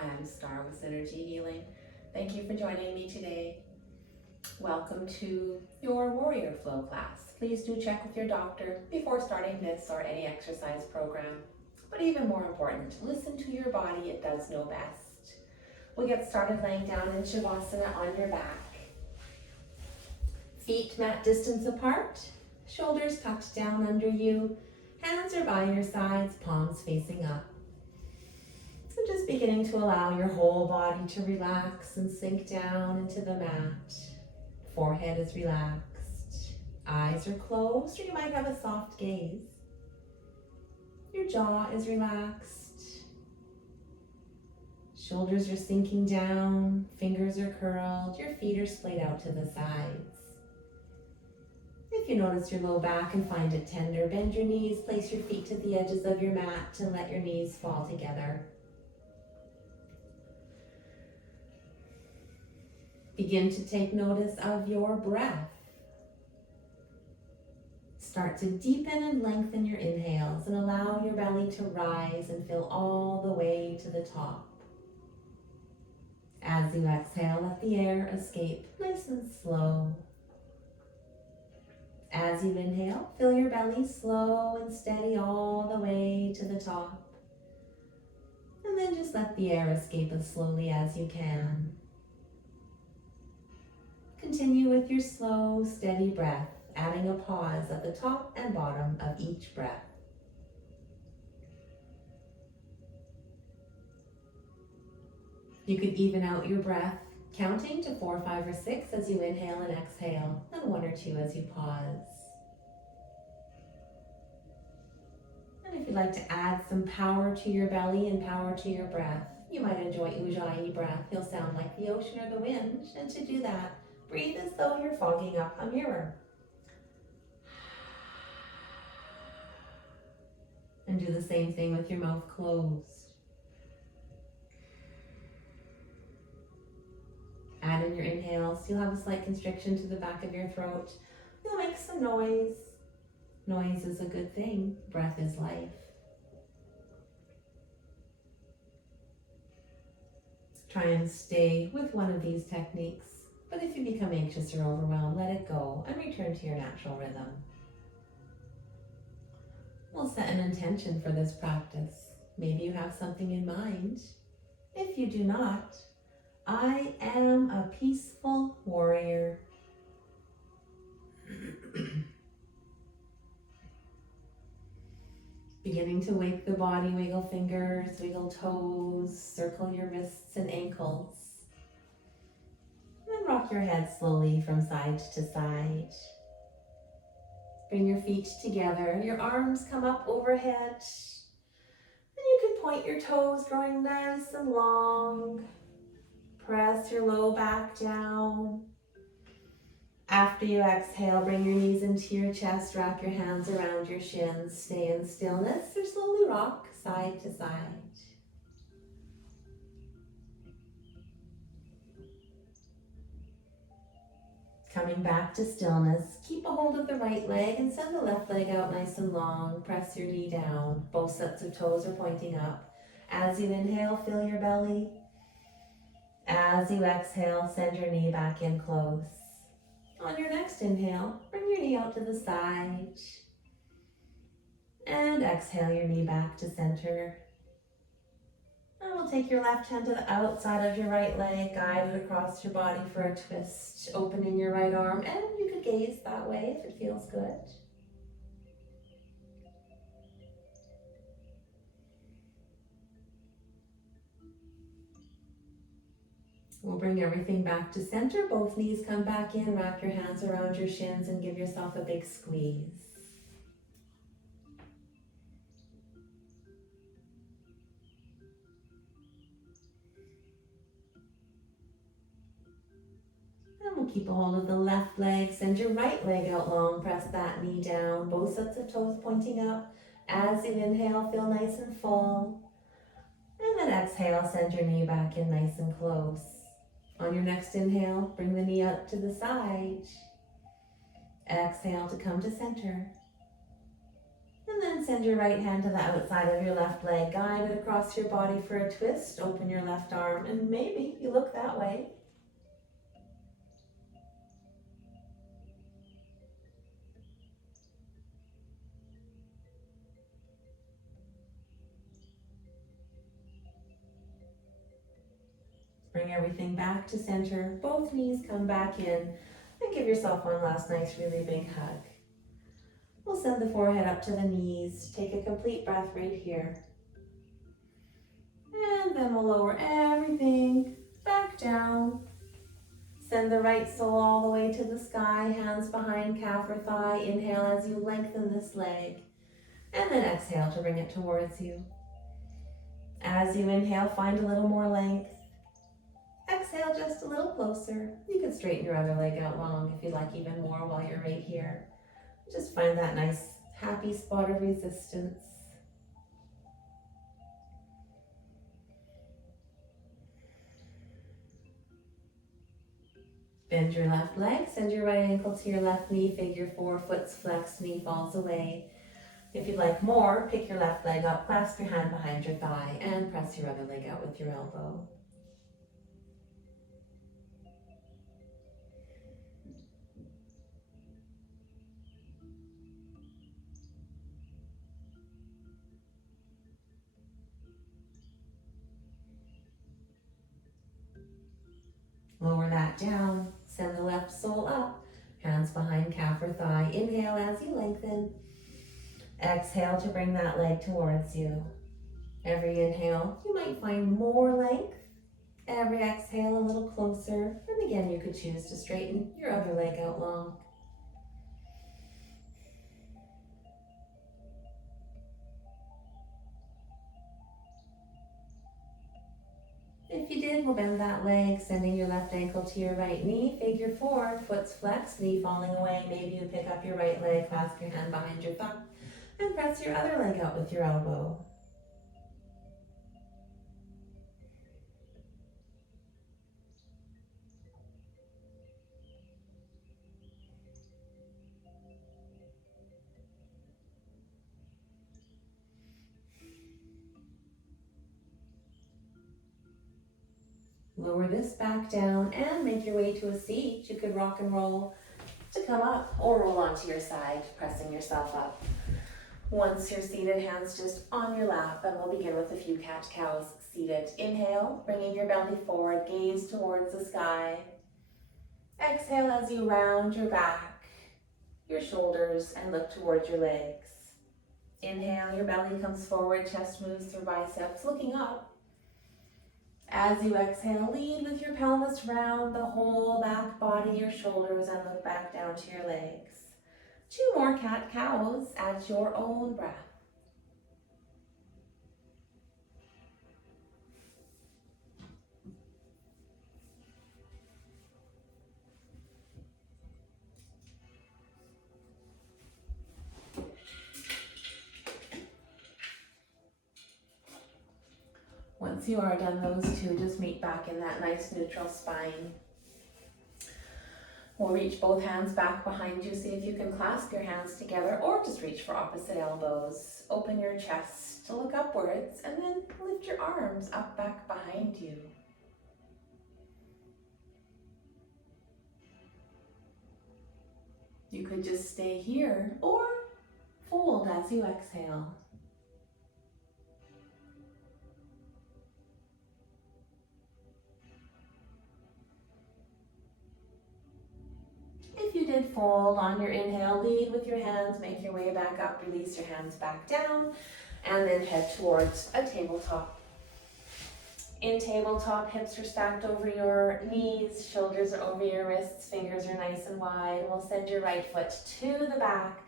Hi, I'm Star with Synergy Healing. Thank you for joining me today. Welcome to your Warrior Flow class. Please do check with your doctor before starting this or any exercise program. But even more important, listen to your body, it does know best. We'll get started laying down in Shavasana on your back. Feet mat distance apart, shoulders tucked down under you, hands are by your sides, palms facing up. So just beginning to allow your whole body to relax and sink down into the mat. Forehead is relaxed, eyes are closed, or you might have a soft gaze. Your jaw is relaxed, shoulders are sinking down, fingers are curled, your feet are splayed out to the sides. If you notice your low back and find it tender, bend your knees, place your feet to the edges of your mat and let your knees fall together. Begin to take notice of your breath. Start to deepen and lengthen your inhales and allow your belly to rise and fill all the way to the top. As you exhale, let the air escape nice and slow. As you inhale, fill your belly slow and steady all the way to the top. And then just let the air escape as slowly as you can. Continue with your slow, steady breath, adding a pause at the top and bottom of each breath. You could even out your breath, counting to 4, 5, or 6 as you inhale and exhale, and 1 or 2 as you pause. And if you'd like to add some power to your belly and power to your breath, you might enjoy Ujjayi breath. You'll sound like the ocean or the wind, and to do that, breathe as though you're fogging up a mirror. And do the same thing with your mouth closed. Add in your inhales. You'll have a slight constriction to the back of your throat. You'll make some noise. Noise is a good thing. Breath is life. Try and stay with one of these techniques. But if you become anxious or overwhelmed, let it go and return to your natural rhythm. We'll set an intention for this practice. Maybe you have something in mind. If you do not, I am a peaceful warrior. Beginning to wake the body, wiggle fingers, wiggle toes, circle your wrists and ankles. And rock your head slowly from side to side. Bring your feet together, your arms come up overhead. And you can point your toes growing nice and long. Press your low back down. After you exhale, bring your knees into your chest, wrap your hands around your shins, stay in stillness, or slowly rock side to side. Coming back to stillness, keep a hold of the right leg and send the left leg out nice and long. Press your knee down. Both sets of toes are pointing up. As you inhale, fill your belly. As you exhale, send your knee back in close. On your next inhale, bring your knee out to the side. And exhale your knee back to center. And we'll take your left hand to the outside of your right leg, guide it across your body for a twist, opening your right arm, and you could gaze that way if it feels good. We'll bring everything back to center. Both knees come back in, wrap your hands around your shins and give yourself a big squeeze. And we'll keep a hold of the left leg, send your right leg out long, press that knee down, both sets of toes pointing up. As you inhale, feel nice and full. And then exhale, send your knee back in nice and close. On your next inhale, bring the knee up to the side. Exhale to come to center. And then send your right hand to the outside of your left leg. Guide it across your body for a twist. Open your left arm and maybe you look that way. Bring everything back to center. Both knees come back in. And give yourself one last nice, really big hug. We'll send the forehead up to the knees. Take a complete breath right here. And then we'll lower everything back down. Send the right sole all the way to the sky, hands behind calf or thigh. Inhale as you lengthen this leg. And then exhale to bring it towards you. As you inhale, find a little more length. Exhale just a little closer. You can straighten your other leg out long if you'd like even more while you're right here. Just find that nice, happy spot of resistance. Bend your left leg, send your right ankle to your left knee, figure 4, foot's flexed, knee falls away. If you'd like more, pick your left leg up, clasp your hand behind your thigh, and press your other leg out with your elbow. Lower that down, send the left sole up, hands behind calf or thigh. Inhale as you lengthen. Exhale to bring that leg towards you. Every inhale, you might find more length. Every exhale, a little closer. And again, you could choose to straighten your other leg out long. If you did, we'll bend that leg, sending your left ankle to your right knee. Figure 4, foot's flexed, knee falling away. Maybe you pick up your right leg, clasp your hand behind your thigh, and press your other leg out with your elbow. Lower this back down and make your way to a seat. You could rock and roll to come up or roll onto your side, pressing yourself up. Once you're seated, hands just on your lap, and we'll begin with a few cat-cows seated. Inhale, bringing your belly forward, gaze towards the sky. Exhale as you round your back, your shoulders, and look towards your legs. Inhale, your belly comes forward, chest moves through biceps, looking up. As you exhale, lead with your pelvis round the whole back body, your shoulders, and look back down to your legs. 2 more cat-cows at your own breath. Once you are done those 2, just meet back in that nice neutral spine. We'll reach both hands back behind you. See if you can clasp your hands together or just reach for opposite elbows. Open your chest to look upwards and then lift your arms up back behind you. You could just stay here or fold as you exhale. If you did fold on your inhale, lead with your hands, make your way back up, release your hands back down, and then head towards a tabletop. In tabletop, hips are stacked over your knees, shoulders are over your wrists, fingers are nice and wide. We'll send your right foot to the back,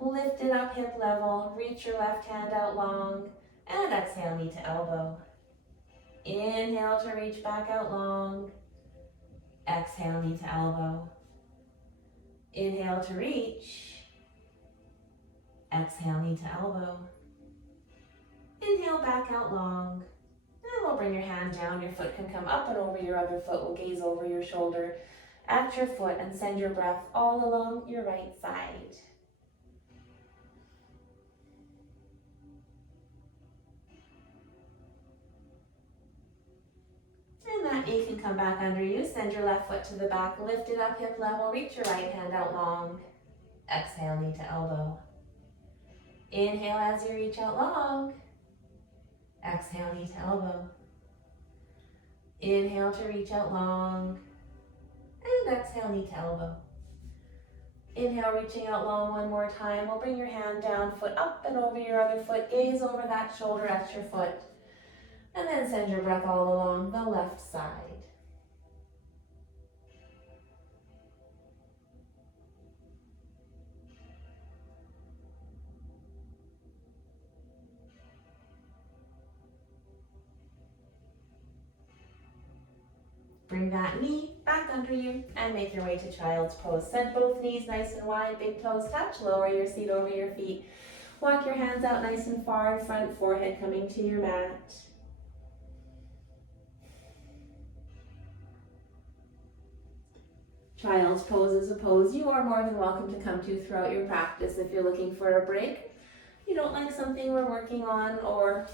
lift it up hip level, reach your left hand out long, and exhale, knee to elbow. Inhale to reach back out long, exhale, knee to elbow. Inhale to reach, exhale, knee to elbow. Inhale back out long, and we'll bring your hand down. Your foot can come up and over your other foot. We'll gaze over your shoulder at your foot and send your breath all along your right side. knee can come back under you. Send your left foot to the back, lift it up hip level, reach your right hand out long. Exhale, knee to elbow. Inhale as you reach out long. Exhale, knee to elbow. Inhale to reach out long. And exhale, knee to elbow. Inhale, reaching out long one more time. We'll bring your hand down, foot up and over your other foot. Gaze over that shoulder at your foot. And then send your breath all along the left side. Bring that knee back under you and make your way to child's pose. Send both knees nice and wide, big toes touch, lower your seat over your feet. Walk your hands out nice and far in front, forehead coming to your mat. Child's pose is a pose you are more than welcome to come to throughout your practice. If you're looking for a break, you don't like something we're working on, or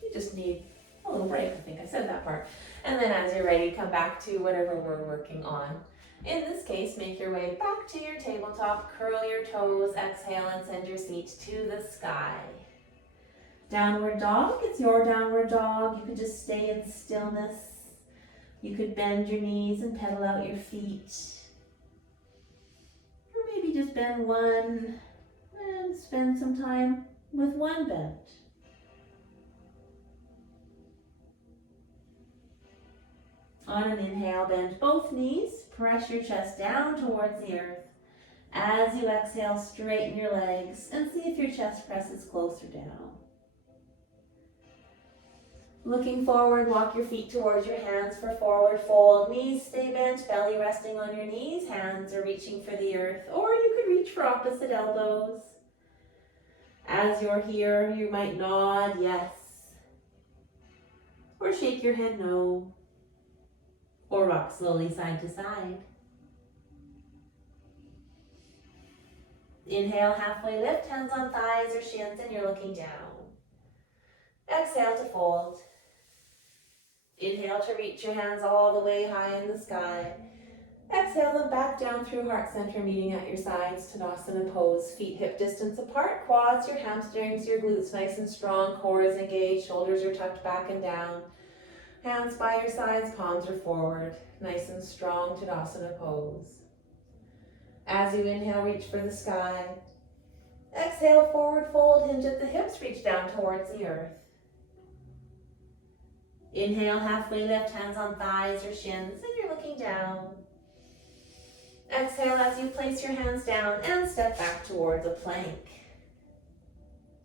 you just need a little break. I think I said that part. And then as you're ready, come back to whatever we're working on. In this case, make your way back to your tabletop, curl your toes, exhale, and send your feet to the sky. Downward dog, it's your downward dog. You could just stay in stillness. You could bend your knees and pedal out your feet. Or maybe just bend one and spend some time with one bend. On an inhale, bend both knees, press your chest down towards the earth. As you exhale, straighten your legs and see if your chest presses closer down. Looking forward, walk your feet towards your hands for forward fold. Knees stay bent, belly resting on your knees, hands are reaching for the earth, or you could reach for opposite elbows. As you're here, you might nod yes, or shake your head no, or rock slowly side to side. Inhale, halfway lift, hands on thighs or shins, and you're looking down. Exhale to fold. Inhale to reach your hands all the way high in the sky. Exhale them back down through heart center, meeting at your sides, Tadasana pose. Feet hip distance apart, quads, your hamstrings, your glutes nice and strong, core is engaged, shoulders are tucked back and down. Hands by your sides, palms are forward, nice and strong, Tadasana pose. As you inhale, reach for the sky. Exhale, forward fold, hinge at the hips, reach down towards the earth. Inhale, halfway lift, hands on thighs or shins, and you're looking down. Exhale as you place your hands down and step back towards a plank.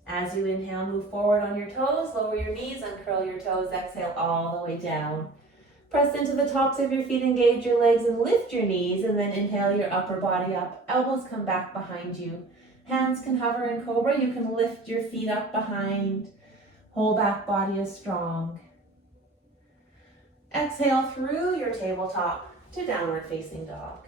As you inhale, move forward on your toes, lower your knees, uncurl your toes, exhale all the way down. Press into the tops of your feet, engage your legs and lift your knees, and then inhale your upper body up. Elbows come back behind you. Hands can hover in cobra. You can lift your feet up behind. Whole back body is strong. Exhale through your tabletop to downward facing dog.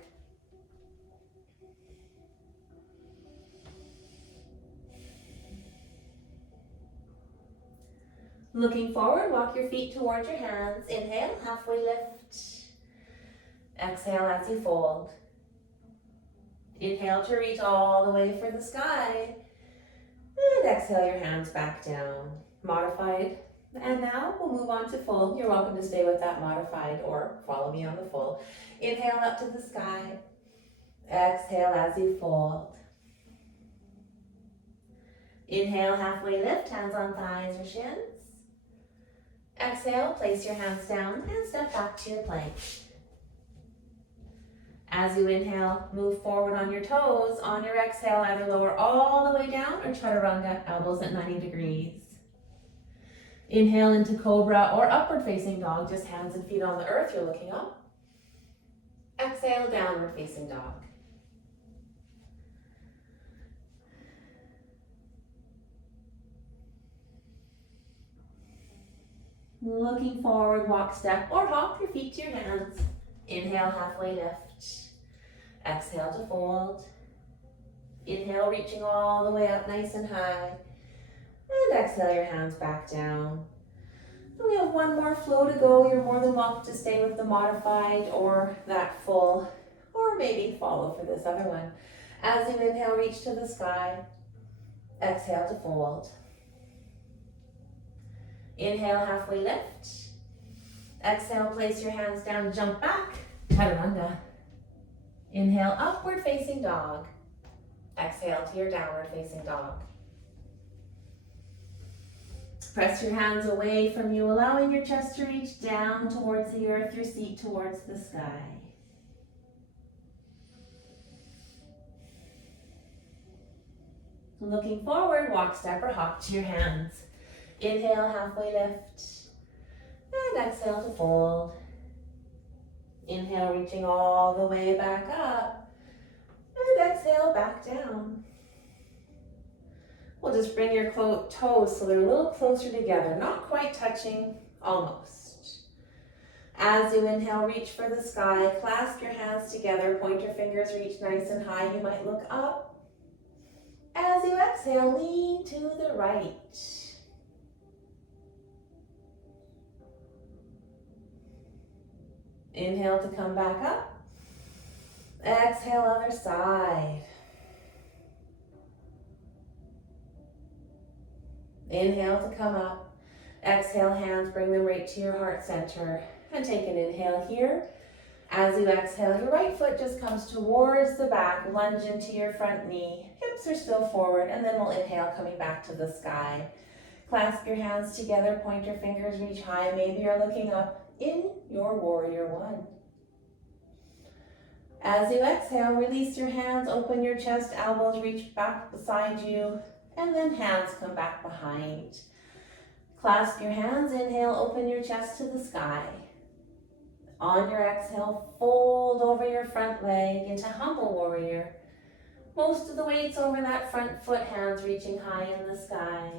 Looking forward, walk your feet towards your hands. Inhale, halfway lift. Exhale as you fold. Inhale to reach all the way for the sky. And exhale your hands back down. Modified. And now we'll move on to full. You're welcome to stay with that modified or follow me on the full. Inhale up to the sky. Exhale as you fold. Inhale, halfway lift, hands on thighs or shins. Exhale, place your hands down and step back to your plank. As you inhale, move forward on your toes. On your exhale, either lower all the way down or chaturanga, elbows at 90 degrees. Inhale into cobra or upward facing dog, just hands and feet on the earth, you're looking up. Exhale, downward facing dog. Looking forward, walk, step, or hop your feet to your hands. Inhale, halfway lift. Exhale to fold. Inhale, reaching all the way up nice and high. And exhale your hands back down. We have one more flow to go. You're more than welcome to stay with the modified or that full, or maybe follow for this other one. As you inhale, reach to the sky. Exhale to fold. Inhale, halfway lift. Exhale, place your hands down, jump back, chaturanga. Inhale, upward facing dog. Exhale to your downward facing dog. Press your hands away from you, allowing your chest to reach down towards the earth, your seat towards the sky. Looking forward, walk, step, or hop to your hands. Inhale, halfway lift. And exhale to fold. Inhale, reaching all the way back up. And exhale, back down. We'll just bring your toes so they're a little closer together, not quite touching, almost. As you inhale, reach for the sky, clasp your hands together, point your fingers, reach nice and high. You might look up. As you exhale, lean to the right. Inhale to come back up. Exhale, other side. Inhale to come up. Exhale, hands, bring them right to your heart center. And take an inhale here. As you exhale, your right foot just comes towards the back, lunge into your front knee. Hips are still forward, and then we'll inhale, coming back to the sky. Clasp your hands together, point your fingers, reach high. Maybe you're looking up in your warrior one. As you exhale, release your hands, open your chest, elbows reach back beside you, and then hands come back behind. Clasp your hands, inhale, open your chest to the sky. On your exhale, fold over your front leg into humble warrior. Most of the weight's over that front foot, hands reaching high in the sky.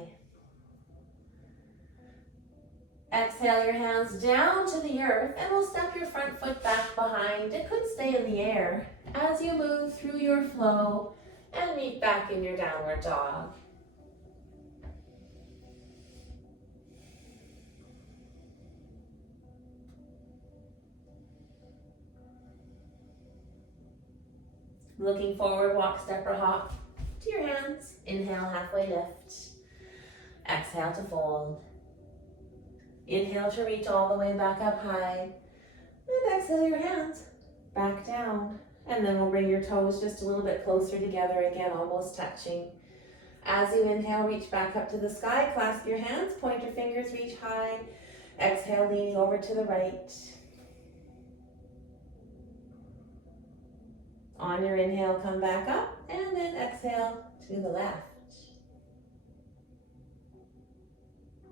Exhale your hands down to the earth, and we'll step your front foot back behind. It could stay in the air as you move through your flow and meet back in your downward dog. Looking forward, walk, step, or hop to your hands. Inhale, halfway lift. Exhale to fold. Inhale to reach all the way back up high. And exhale your hands back down. And then we'll bring your toes just a little bit closer together again, almost touching. As you inhale, reach back up to the sky. Clasp your hands, point your fingers, reach high. Exhale, leaning over to the right. On your inhale, come back up, and then exhale to the left.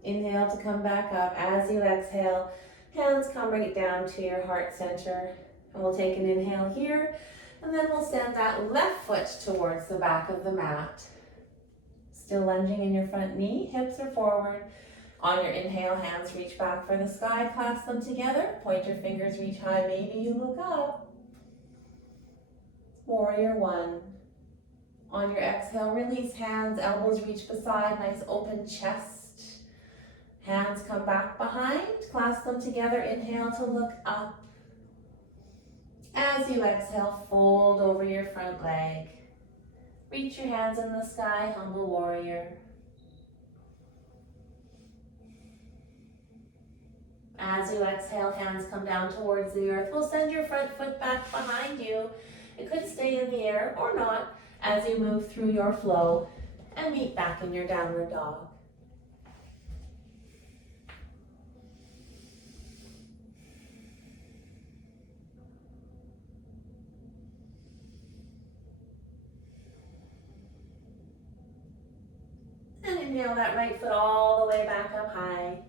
Inhale to come back up. As you exhale, hands come right down to your heart center. And we'll take an inhale here, and then we'll send that left foot towards the back of the mat. Still lunging in your front knee, hips are forward. On your inhale, hands reach back for the sky, clasp them together, point your fingers, reach high, maybe you look up. Warrior one. On your exhale, release hands, elbows reach beside, nice open chest. Hands come back behind, clasp them together, inhale to look up. As you exhale, fold over your front leg. Reach your hands in the sky, humble warrior. As you exhale, hands come down towards the earth. We'll send your front foot back behind you. It could stay in the air or not as you move through your flow and meet back in your downward dog. And inhale that right foot all the way back up high.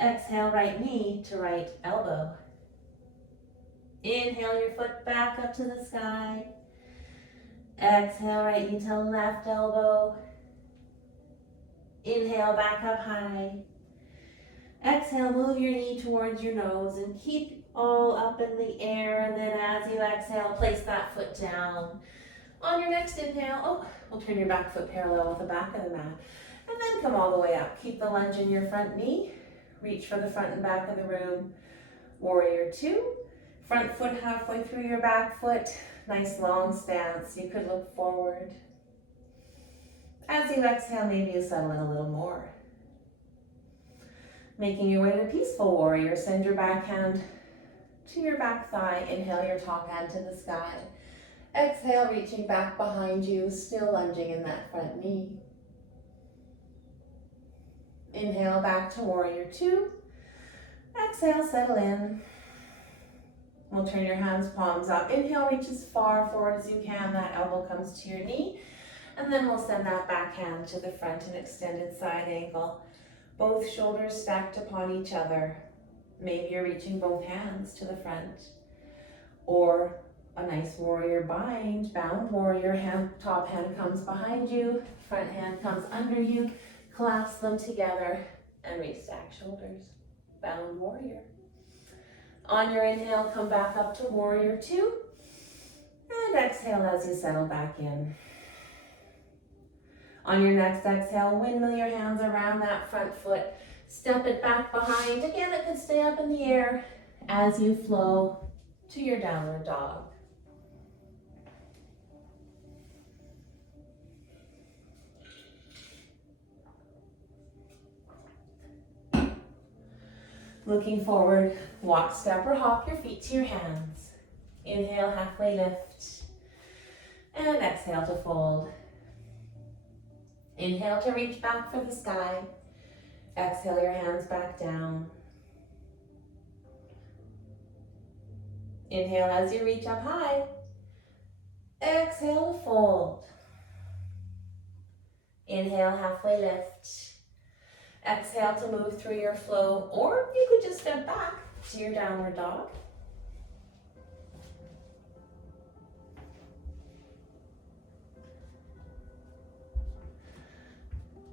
Exhale, right knee to right elbow. Inhale your foot back up to the sky. Exhale, right knee to left elbow. Inhale, back up high. Exhale, move your knee towards your nose and keep all up in the air. And then as you exhale, place that foot down. On your next inhale, we'll turn your back foot parallel with the back of the mat. And then come all the way up. Keep the lunge in your front knee. reach for the front and back of the room. Warrior two. Front foot halfway through your back foot. Nice long stance. You could look forward. As you exhale, maybe you settle in a little more. Making your way to peaceful warrior, send your back hand to your back thigh. Inhale your top hand to the sky. Exhale, reaching back behind you, still lunging in that front knee. Inhale back to warrior two. Exhale, settle in. We'll turn your hands, palms up. Inhale, reach as far forward as you can. That elbow comes to your knee. And then we'll send that back hand to the front, an extended side angle. Both shoulders stacked upon each other. Maybe you're reaching both hands to the front. Or a nice warrior bind, bound warrior. Top hand comes behind you. Front hand comes under you. Clasp them together and restack shoulders. Bound warrior. On your inhale, come back up to warrior two. And exhale as you settle back in. On your next exhale, windmill your hands around that front foot. Step it back behind. Again, it could stay up in the air as you flow to your downward dog. Looking forward, walk, step, or hop your feet to your hands. Inhale, halfway lift. And exhale to fold. Inhale to reach back for the sky. Exhale your hands back down. Inhale as you reach up high. Exhale to fold. Inhale, halfway lift. Exhale to move through your flow, or you could just step back to your downward dog.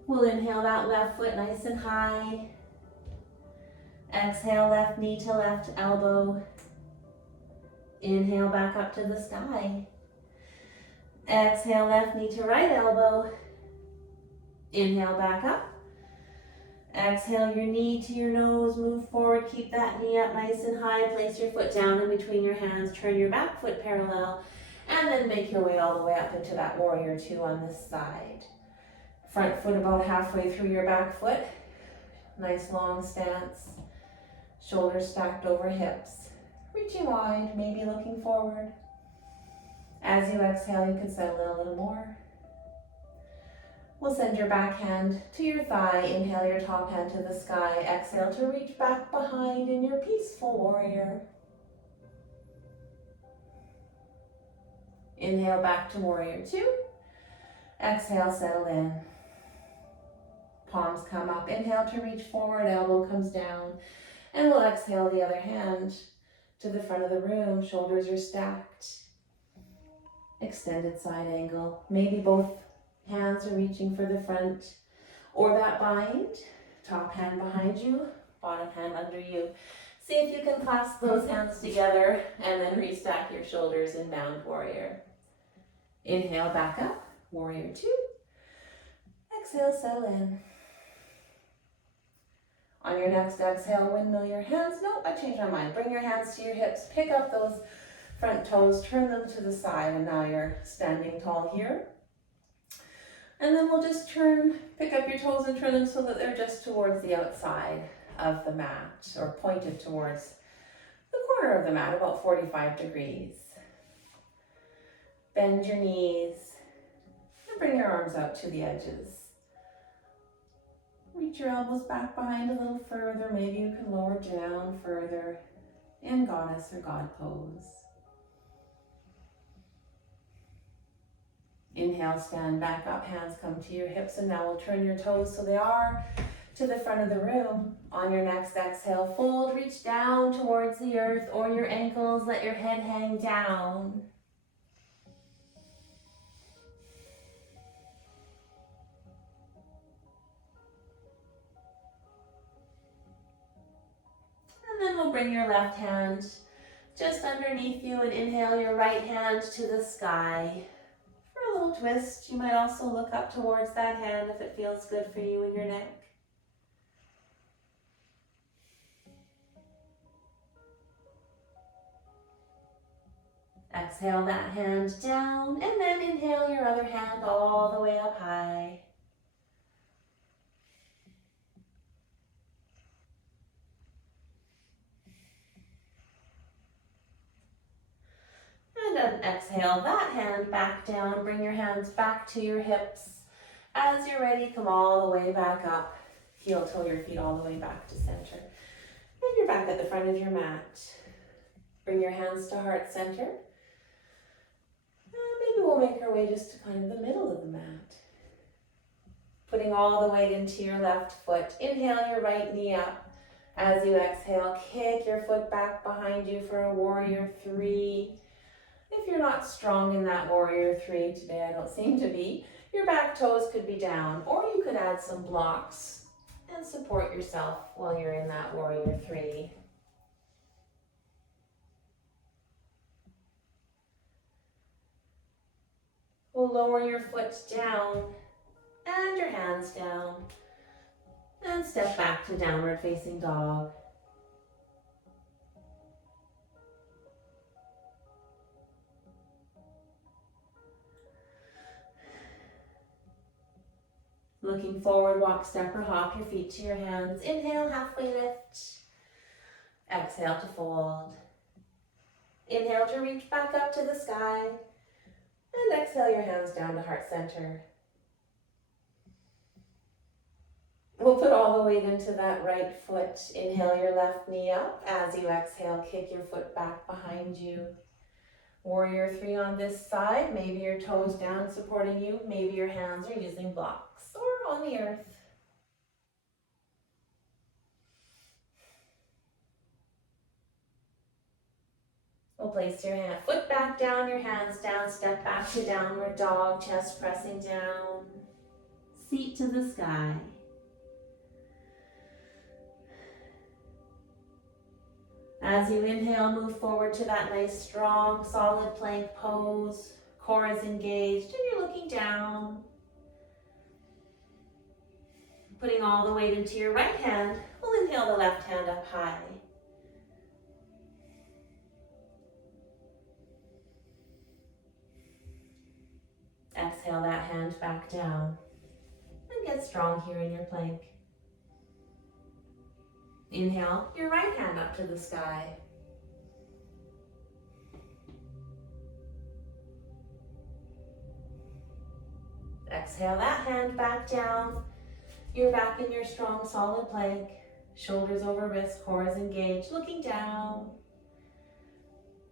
We'll inhale that left foot nice and high. Exhale, left knee to left elbow. Inhale back up to the sky. Exhale, left knee to right elbow. Inhale back up. Exhale your knee to your nose, move forward, keep that knee up nice and high, place your foot down in between your hands, turn your back foot parallel, and then make your way all the way up into that warrior two on this side. Front foot about halfway through your back foot, nice long stance, shoulders stacked over hips, reaching wide, maybe looking forward. As you exhale, you can settle in a little more. We'll send your back hand to your thigh. Inhale your top hand to the sky. Exhale to reach back behind in your peaceful warrior. Inhale back to warrior two. Exhale, settle in. Palms come up. Inhale to reach forward, elbow comes down. And we'll exhale the other hand to the front of the room. Shoulders are stacked. Extended side angle. Maybe both hands are reaching for the front or that bind. Top hand behind you, bottom hand under you. See if you can clasp those hands together and then restack your shoulders in bound warrior. Inhale back up, warrior two. Exhale, settle in. On your next exhale, windmill your hands. No, I changed my mind. Bring your hands to your hips, pick up those front toes, turn them to the side, and now you're standing tall here. And then we'll just pick up your toes and turn them so that they're just towards the outside of the mat, or pointed towards the corner of the mat, about 45 degrees. Bend your knees and bring your arms out to the edges. Reach your elbows back behind a little further. Maybe you can lower down further in goddess or god pose. Inhale, stand back up, hands come to your hips, and now we'll turn your toes so they are to the front of the room. On your next exhale, fold, reach down towards the earth or your ankles, let your head hang down. And then we'll bring your left hand just underneath you and inhale your right hand to the sky. A little twist. You might also look up towards that hand if it feels good for you in your neck. Exhale that hand down, and then inhale your other hand all the way up high. And then exhale that hand back down. Bring your hands back to your hips. As you're ready, come all the way back up. Heel toe your feet all the way back to center. And you're back at the front of your mat. Bring your hands to heart center. Maybe we'll make our way just to kind of the middle of the mat. Putting all the weight into your left foot. Inhale your right knee up. As you exhale, kick your foot back behind you for a warrior three. If you're not strong in that warrior three today, I don't seem to be, your back toes could be down, or you could add some blocks and support yourself while you're in that warrior three. We'll lower your foot down and your hands down and step back to downward facing dog. Looking forward, walk, step, or hop your feet to your hands. Inhale, halfway lift. Exhale to fold. Inhale to reach back up to the sky. And exhale your hands down to heart center. We'll put all the weight into that right foot. Inhale your left knee up. As you exhale, kick your foot back behind you. Warrior three on this side. Maybe your toes down supporting you. Maybe your hands are using blocks or on the earth. We'll place your foot back down, your hands down, step back to downward dog, chest pressing down, seat to the sky. As you inhale, move forward to that nice, strong, solid plank pose. Core is engaged and you're looking down. Putting all the weight into your right hand, we'll inhale the left hand up high. Exhale that hand back down and get strong here in your plank. Inhale your right hand up to the sky. Exhale that hand back down. You're back in your strong, solid plank. Shoulders over wrists, core is engaged, looking down.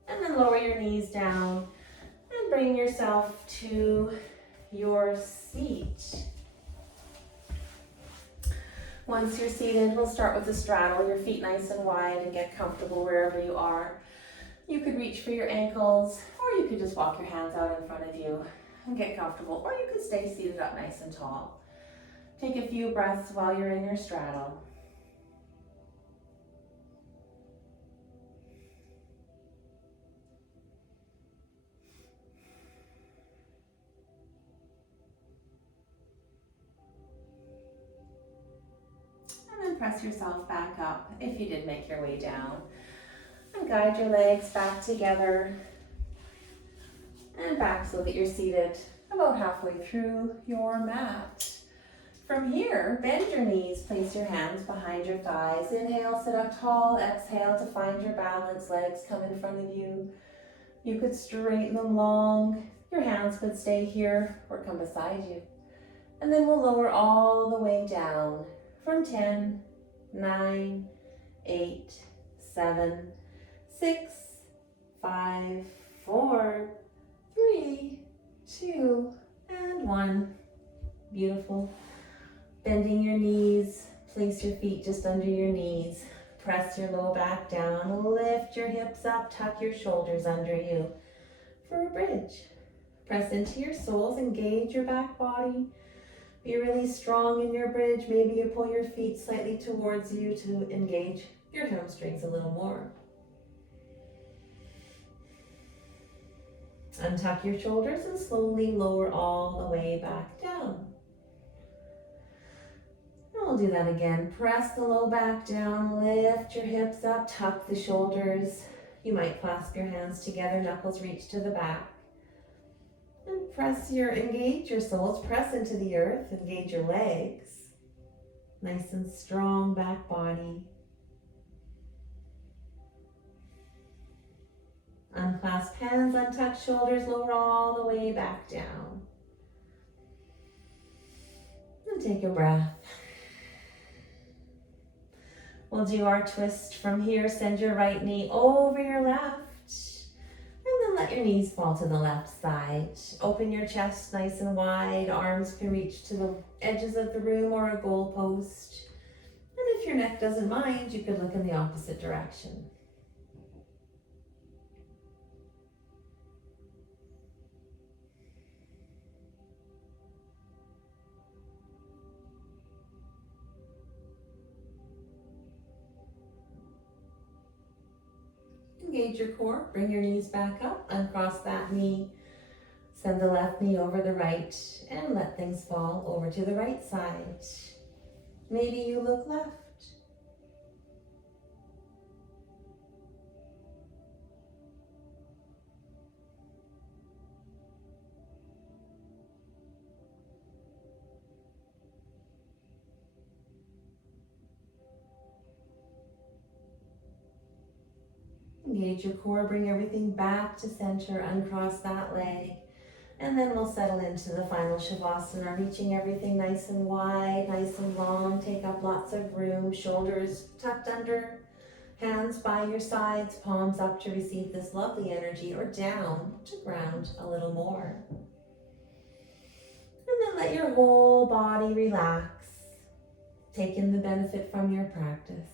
And then lower your knees down and bring yourself to your seat. Once you're seated, we'll start with the straddle, your feet nice and wide, and get comfortable wherever you are. You could reach for your ankles, or you could just walk your hands out in front of you and get comfortable, or you could stay seated up nice and tall. Take a few breaths while you're in your straddle. Press yourself back up if you did make your way down. And guide your legs back together and back so that you're seated about halfway through your mat. From here, bend your knees, place your hands behind your thighs. Inhale, sit up tall. Exhale to find your balance. Legs come in front of you. You could straighten them long. Your hands could stay here or come beside you. And then we'll lower all the way down. From 10, 9, 8, 7, 6, 5, 4, 3, 2, and 1. Beautiful. Bending your knees, place your feet just under your knees. Press your low back down, lift your hips up, tuck your shoulders under you for a bridge. Press into your soles, engage your back body. Be really strong in your bridge. Maybe you pull your feet slightly towards you to engage your hamstrings a little more. Untuck your shoulders and slowly lower all the way back down. And we'll do that again. Press the low back down, lift your hips up, tuck the shoulders. You might clasp your hands together, knuckles reach to the back. And engage your soles, press into the earth, engage your legs. Nice and strong back body. Unclasp hands, untuck shoulders, lower all the way back down. And take a breath. We'll do our twist from here. Send your right knee over your left. And then let your knees fall to the left side. Open your chest nice and wide. Arms can reach to the edges of the room or a goal post. And if your neck doesn't mind, you could look in the opposite direction. Engage your core, bring your knees back up, uncross that knee, send the left knee over the right, and let things fall over to the right side. Maybe you look left. Engage your core, bring everything back to center, uncross that leg, and then we'll settle into the final Shavasana, reaching everything nice and wide, nice and long, take up lots of room, shoulders tucked under, hands by your sides, palms up to receive this lovely energy, or down to ground a little more. And then let your whole body relax, take in the benefit from your practice.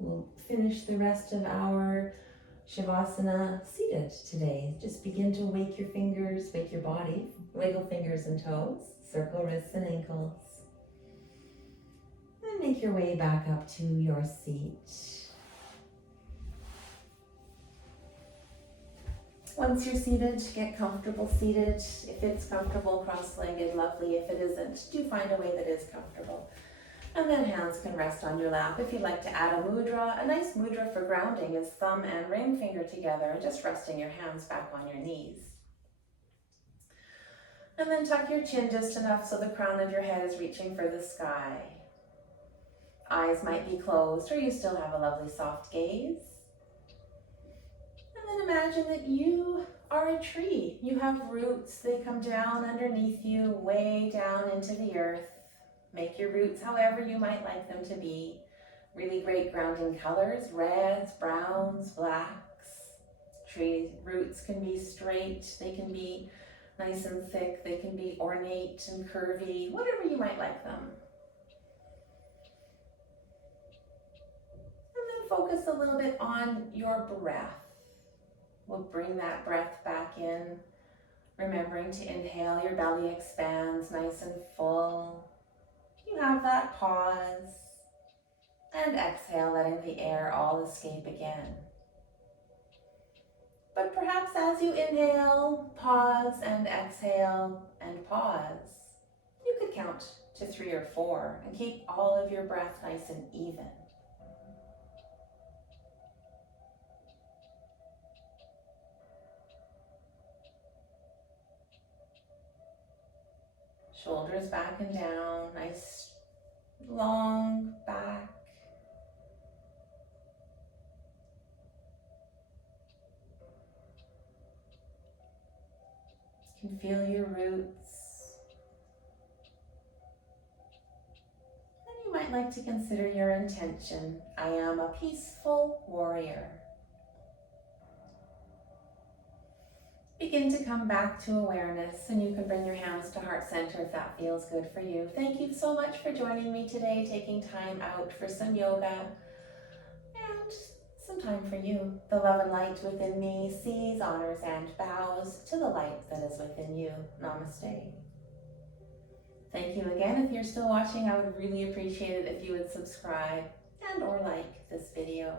We'll finish the rest of our Shavasana seated today. Just begin to wake your fingers, wake your body, wiggle fingers and toes, circle wrists and ankles. And make your way back up to your seat. Once you're seated, get comfortable seated. If it's comfortable, cross-legged, lovely. If it isn't, do find a way that is comfortable. And then hands can rest on your lap. If you'd like to add a mudra, a nice mudra for grounding is thumb and ring finger together and just resting your hands back on your knees. And then tuck your chin just enough so the crown of your head is reaching for the sky. Eyes might be closed or you still have a lovely soft gaze. And then imagine that you are a tree. You have roots, they come down underneath you, way down into the earth. Make your roots however you might like them to be. Really great grounding colors, reds, browns, blacks. Tree roots can be straight, they can be nice and thick, they can be ornate and curvy, whatever you might like them. And then focus a little bit on your breath. We'll bring that breath back in, remembering to inhale, your belly expands nice and full. You have that pause, and exhale, letting the air all escape again. But perhaps as you inhale, pause, and exhale, and pause, you could count to 3 or 4 and keep all of your breath nice and even. Shoulders back and down, nice long back. You can feel your roots. And you might like to consider your intention. I am a peaceful warrior. Begin to come back to awareness, and you can bring your hands to heart center if that feels good for you. Thank you so much for joining me today, taking time out for some yoga and some time for you. The love and light within me sees, honors, and bows to the light that is within you. Namaste. Thank you again. If you're still watching, I would really appreciate it if you would subscribe and or like this video.